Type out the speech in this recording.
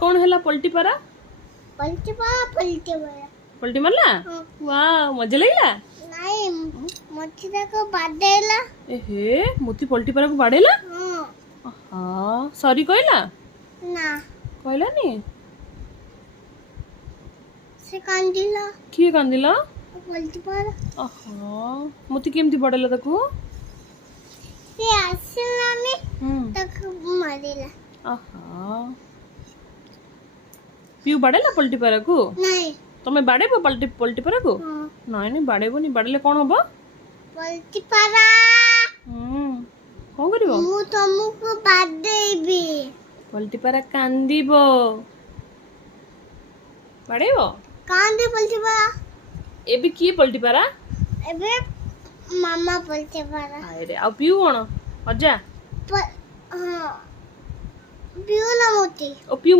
कौन है पलटी पारा पलटी पारा पलटी मारला वाह मजा लगला नहीं मोती को बाडेला एहे मोती पलटी पारा को बाड़ेला हाँ सॉरी कहला ना कहला नी से कांदिला किए कांदिला पलटी पारा मोती केमती बाड़ेला ताकू से आसिला में तक मारेला पियू बाड़ेला पलटी पारा को नहीं तुम्हें बाड़ेबो पलटी पारा को नहीं नहीं बाड़ेबो नहीं बाड़ेले कौन हबो पलटी पारा कौन करिवो मु तुमको बाडेबी पलटी पारा कांदिबो बाड़ेबो कांदे पलटी पारा एबे किए पलटी पारा एबे मामा पलटी पारा अरे आ पियू कोन अजा हां बियोला मोती ओ पियू